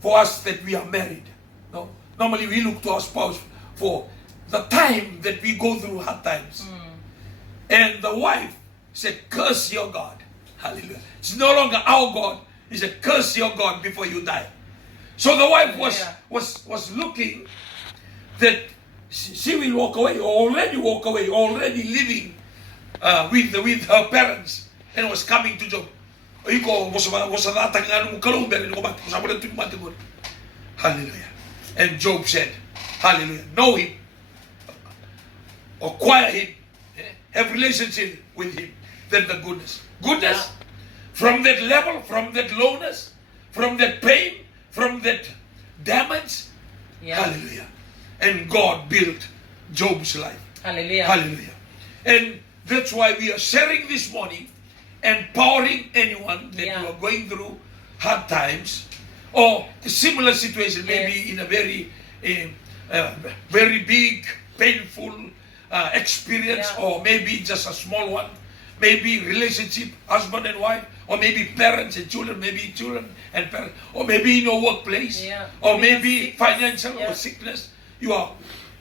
for us that we are married. No? Normally we look to our spouse for the time that we go through hard times. And the wife said, curse your God. Hallelujah. It's no longer our God. He said, curse your God before you die. So the wife was looking that she will walk away, already living with her parents, and was coming to Job. Hallelujah. And Job said, hallelujah, know him, acquire him, have relationship with him, then the goodness. Goodness, from that level, from that lowness, from that pain, from that damage. Hallelujah. And God built Job's life. Hallelujah. Hallelujah. And that's why we are sharing this morning, empowering anyone that you are going through hard times or a similar situation, maybe in a very big, painful experience, or maybe just a small one, maybe relationship, husband and wife, or maybe parents and children, maybe children and parents, or maybe in your workplace, or maybe financial or sickness. You are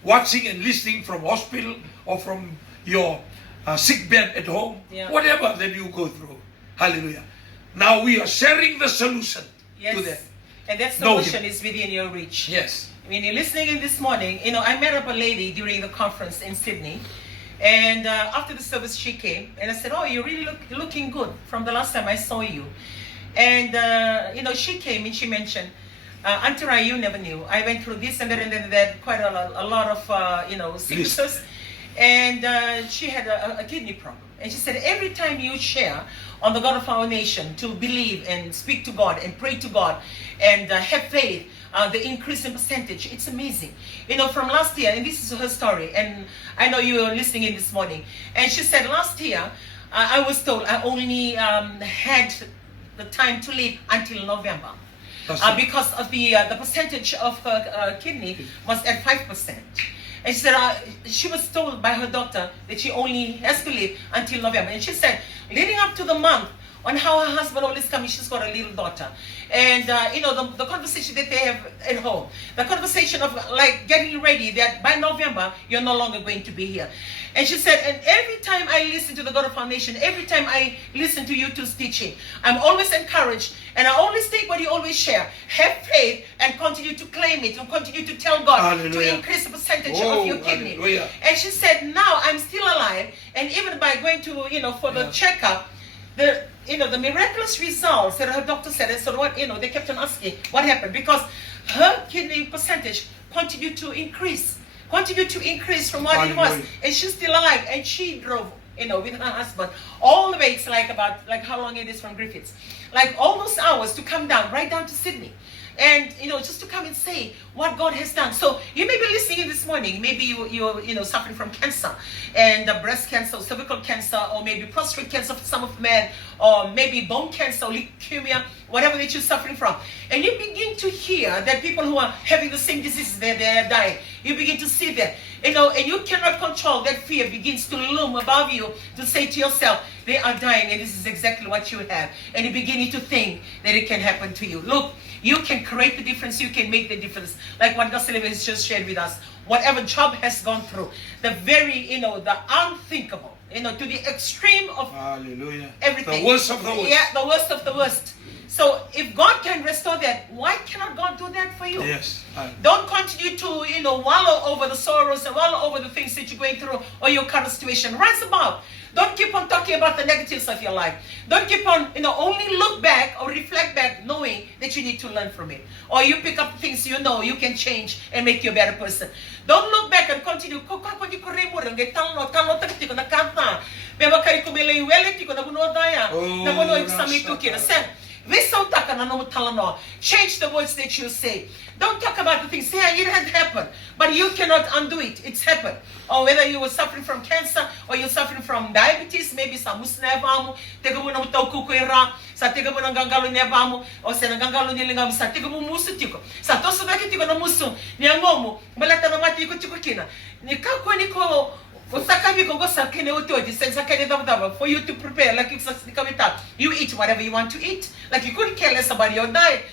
watching and listening from hospital or from your sick bed at home, whatever that you go through. Hallelujah. Now we are sharing the solution to that. And that solution is within your reach. Yes. When you're listening in this morning, I met up a lady during the conference in Sydney. And after the service, she came and I said, oh, you're really looking good from the last time I saw you. And, she came and she mentioned, Auntie Rai, you never knew. I went through this and that, quite a lot of, sicknesses. And she had a kidney problem. And she said, every time you share on the God of our nation to believe and speak to God and pray to God and have faith, the increase in percentage, it's amazing. From last year, and this is her story, and I know you are listening in this morning. And she said, last year, I was told I only had the time to live until November. Because of the percentage of her kidney was at 5%. And she said she was told by her doctor that she only has to live until November. And she said, leading up to the month, on how her husband always comes, she's got a little daughter. And, the conversation that they have at home, the conversation of like getting ready that by November, you're no longer going to be here. And she said, and every time I listen to the God of our nation, every time I listen to you two's teaching, I'm always encouraged, and I always take what you always share. Have faith and continue to claim it and continue to tell God to increase the percentage of your kidney. And she said, now I'm still alive, and even by going to, for the checkup, the miraculous results that her doctor said, and so what, they kept on asking what happened, because her kidney percentage continued to increase from what it was, and she's still alive. And she drove, with her husband all the way. It's like how long it is from Griffiths, like all those hours to come down, right down to Sydney. And just to come and say what God has done. So you may be listening in this morning. Maybe you're suffering from cancer, and breast cancer, cervical cancer, or maybe prostate cancer for some of men, or maybe bone cancer, leukemia, whatever that you're suffering from. And you begin to hear that people who are having the same diseases, they are dying. You begin to see that, and you cannot control that fear begins to loom above you to say to yourself, they are dying, and this is exactly what you have. And you begin to think that it can happen to you. Look, you can create the difference. You can make the difference. Like what Dr. Sullivan has just shared with us. Whatever Job has gone through, the very, the unthinkable, to the extreme of everything. The worst of the worst. Yeah, the worst of the worst. So if God can restore that, why cannot God do that for you? Yes. Don't continue to, wallow over the sorrows and wallow over the things that you're going through or your current situation. Rise above. Don't keep on talking about the negatives of your life. Don't keep on, only look back or reflect back knowing that you need to learn from it. Or you pick up things you know you can change and make you a better person. Don't look back and continue. Change the words that you say. Don't talk about the things. Say it had happened, but you cannot undo it. It's happened. Or whether you were suffering from cancer or you're suffering from diabetes, maybe sa musnevamu, tega mo nang tauku kuira, sa tega mo nang gangalo nevamu, o sa nangangalo nilingam sa tega mo musu tiko. Sa toso daki tiko na musu, niangomu, balata na mati ko tiko kina. Ni kako ni ko for you to prepare like you eat whatever you want to eat. Like you couldn't care less about your diet.